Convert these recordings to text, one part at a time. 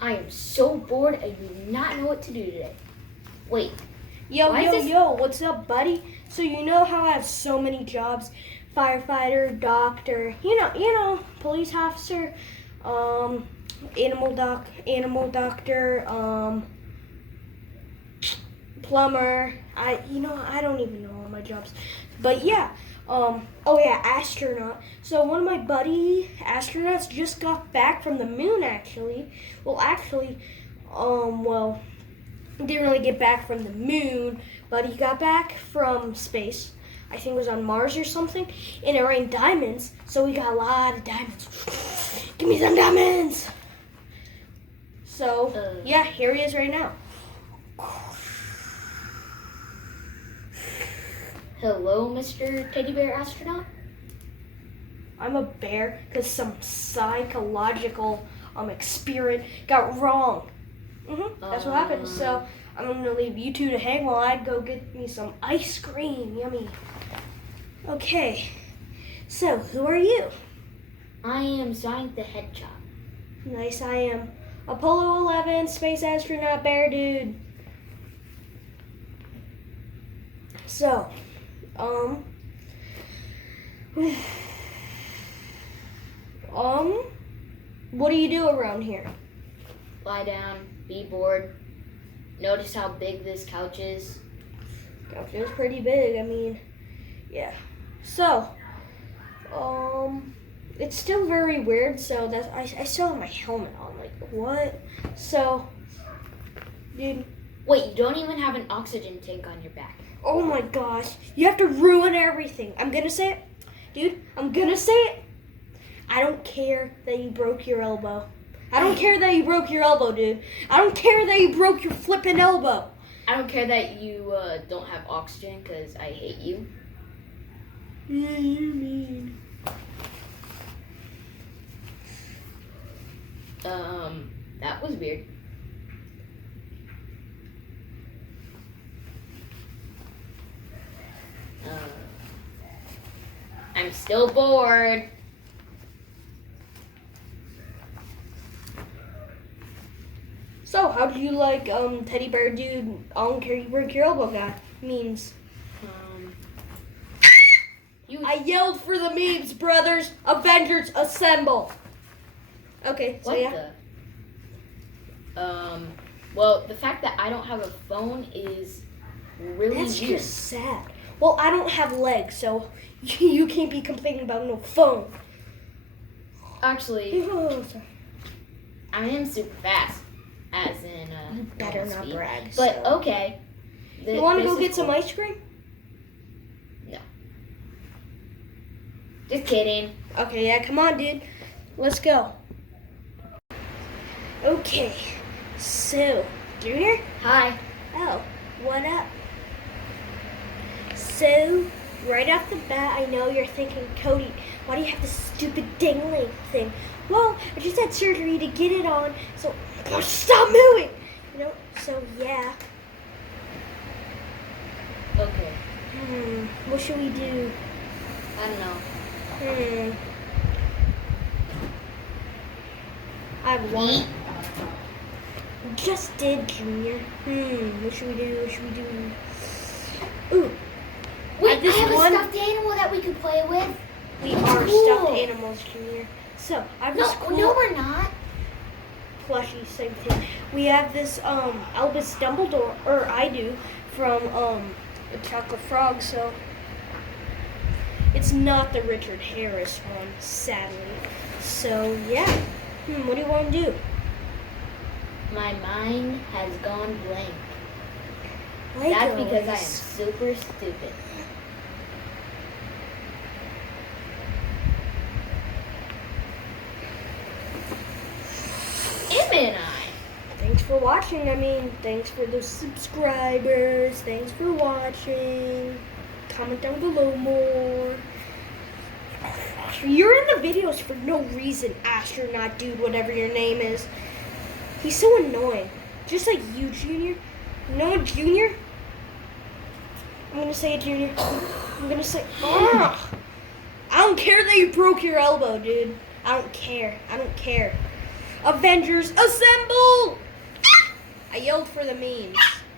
I am so bored I do not know what to do today. Wait. Yo, what's up, buddy? So you know how I have so many jobs? Firefighter, doctor, police officer, animal doctor, plumber. I don't even know all my jobs. But yeah, astronaut. So one of my buddy astronauts just got back from the moon actually. Didn't really get back from the moon, but he got back from space. I think it was on Mars or something, and it rained diamonds, so we got a lot of diamonds. Give me some diamonds! So, yeah, here he is right now. Hello, Mr. Teddy Bear Astronaut? I'm a bear because some psychological experiment got wrong. That's what happened. So I'm gonna leave you two to hang while I go get me some ice cream. Yummy. Okay. So who are you? I am Sonic the Hedgehog. Nice. I am Apollo 11 space astronaut bear dude. So, what do you do around here? Lie down, be bored. Notice how big this couch is. Couch is pretty big. I mean, yeah. So, it's still very weird. So I still have my helmet on. Like what? So, dude. Wait, you don't even have an oxygen tank on your back. Oh my gosh, you have to ruin everything. I'm gonna say it, dude. I'm gonna say it. I don't care that you broke your elbow. I don't care that you broke your elbow, dude. I don't care that you broke your flippin' elbow. I don't care that you don't have oxygen because I hate you. Yeah, you mean. That was weird. I'm still bored. So, how do you like Teddy Bear Dude? I don't care you broke your elbow guy memes. I yelled for the memes, brothers. Avengers assemble. Okay, so what yeah. Well, the fact that I don't have a phone is really That's weird. just sad. Well, I don't have legs, so you can't be complaining about no phone. Actually, Oh, sorry. I am super fast, as in You better not speed. brag. But so. okay. You want to This go is get some cool. ice cream? Just kidding. Okay, yeah, come on, dude. Let's go. Okay, so, Junior? Hi. Oh, what up? So, right off the bat, I know you're thinking, Cody, why do you have this stupid dingling thing? Well, I just had surgery to get it on, so stop moving! So yeah. Okay. What should we do? I don't know. I have one. Just did, Junior. What should we do? Ooh. Wait, this I have one- a stuffed animal that we could play with. We are Cool. stuffed animals, Junior. So, I have this cool No, we're not. plushie, same thing. We have this Albus Dumbledore, or I do, from the Chocolate Frog, so it's not the Richard Harris one, sadly. So yeah. What do you want to do? My mind has gone blank. That's because I am super stupid. Emma and I. Thanks for watching. Thanks for the subscribers. Thanks for watching. Comment down below more. You're in the videos for no reason, astronaut dude, whatever your name is. He's so annoying. Just like you, Junior. You know what, Junior? I'm gonna say it, Junior. I'm gonna say, ugh. I don't care that you broke your elbow, dude. I don't care. Avengers, assemble! I yelled for the memes.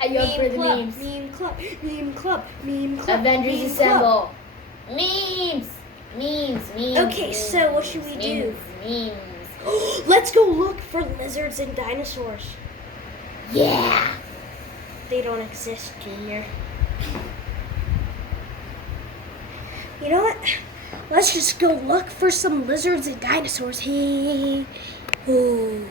I yelled for the club, memes. Meme club, meme club, meme club. Avengers meme assemble. Club. Memes. Memes. Okay, memes, so what should we do? Memes. Let's go look for lizards and dinosaurs. Yeah. They don't exist, Junior. You know what? Let's just go look for some lizards and dinosaurs. Hey. Ooh.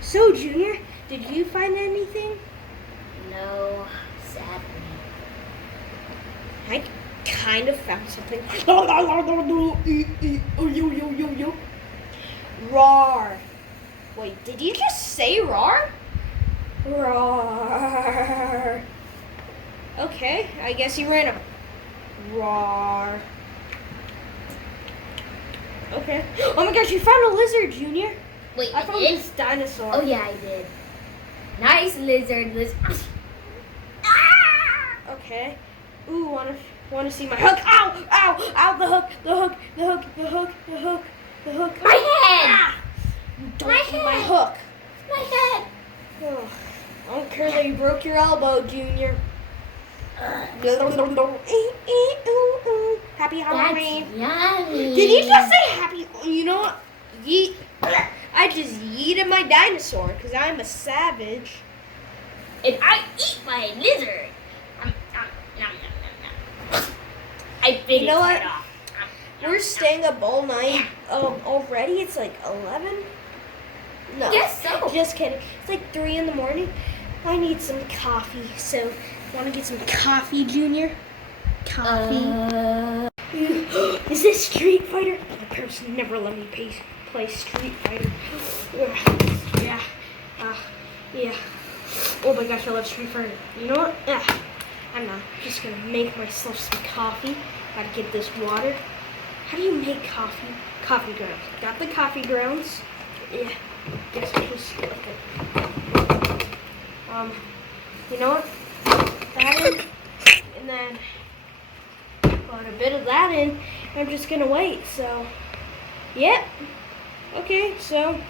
So, Junior, did you find anything? No, sadly. I kind of found something. Roar. Wait, did you just say roar? Roar. Okay, I guess you ran a roar. Okay. Oh my gosh, you found a lizard, Junior. Wait, I found this dinosaur. Oh yeah, I did. Nice lizard. Okay. Ooh, wanna see my hook? Ow! Ow! Ow! The hook! The hook! The hook! The hook! The hook! The hook! My head! Ah! You don't see my hook. My head! Oh, I don't care that you broke your elbow, Junior. Happy Halloween. That's yummy. Did you just say happy? You know what? Yeet. I just yeeted my dinosaur because I'm a savage. And I eat my lizard. I bit You know its what? head off. We're staying up all night. Already it's like 11. No. Guess so. Just kidding. It's like 3 in the morning. I need some coffee. So, want to get some coffee, Junior? Coffee. Is this Street Fighter? My parents never let me play Street Fighter. Yeah. Yeah. Oh my gosh, I love Street Fighter. You know what? I'm not. Just gonna make myself some coffee. Gotta get this water. How do you make coffee? Coffee grounds. Got the coffee grounds. Yeah. Guess I'll just skip it. You know what? That in, and then put a bit of that in. I'm just gonna wait. So, yep. Okay. So,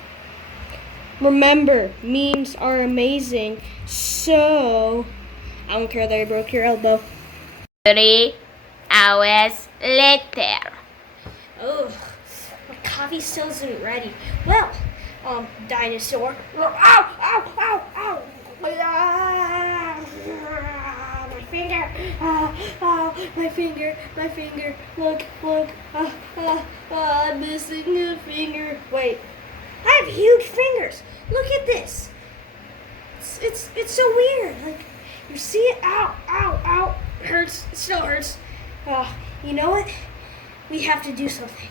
remember, memes are amazing. So, I don't care that I broke your elbow. 3 hours later. Oh, my coffee still isn't ready. Well, dinosaur. Ow! Ow! Ow! Ow! Ah, my finger. My finger. My finger. Look. I'm missing a finger. Wait. I have huge fingers. Look at this. It's so weird. Like, you see it? Ow! It hurts. It still hurts. You know what? We have to do something.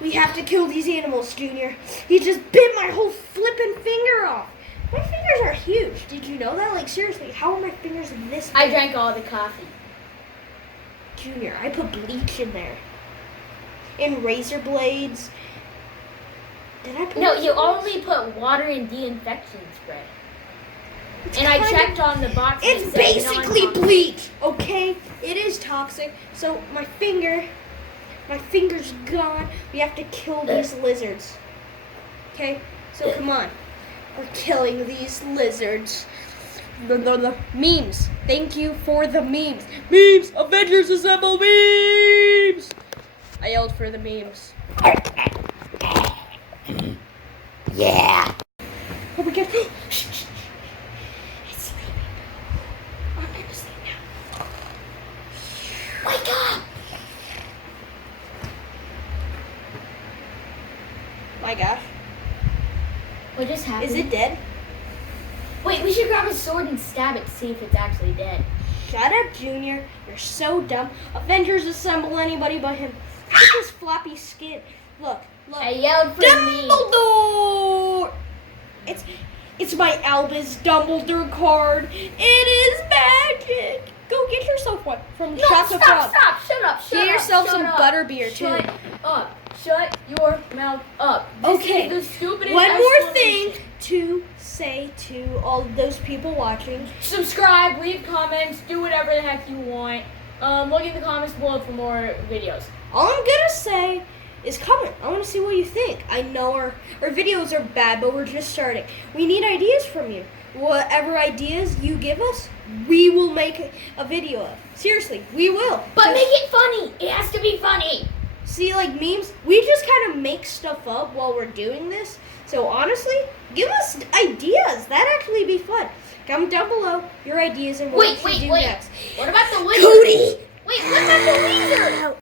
We have to kill these animals, Junior. He just bit my whole flippin' finger off. My fingers are huge. Did you know that? Like, seriously, how are my fingers this big? I drank all the coffee. Junior, I put bleach in there. And razor blades. Did I put No, razor you blades? only put water and de-infection spray. It's And I kind checked on the box. and It's it said basically non-toxic. bleach, okay? It is toxic. So my finger's gone. We have to kill these lizards. Okay? So come on. We're killing these lizards. The memes. Thank you for the memes. Memes! Avengers assemble memes! I yelled for the memes. Yeah. Oh my god. Shh. It's sleeping. I'm gonna sleep now. Wake up! My gosh. What just happened? Is it dead? Wait, we should grab a sword and stab it to see if it's actually dead. Shut up, Junior. You're so dumb. Avengers assemble anybody but him. Look at his floppy skin. Look. I yelled for me. Dumbledore! It's my Albus Dumbledore card. It is magic. Go get yourself one from No, Chocolate stop, Frog. shut up. Get yourself shut some up. butterbeer, too. Shut up. Shut your mouth up. This Okay. is the stupidest One more explanation. thing to say to all those people watching. Subscribe, leave comments, do whatever the heck you want. Look in the comments below for more videos. All I'm gonna say is coming. I want to see what you think. I know our videos are bad, but we're just starting. We need ideas from you. Whatever ideas you give us, we will make a video of. Seriously, we will. But make it funny. It has to be funny. See, like memes, we just kind of make stuff up while we're doing this. So honestly, give us ideas. That'd actually be fun. Comment down below your ideas and what we should do next. What about the wizard? Cody! Wait, what about the wizard?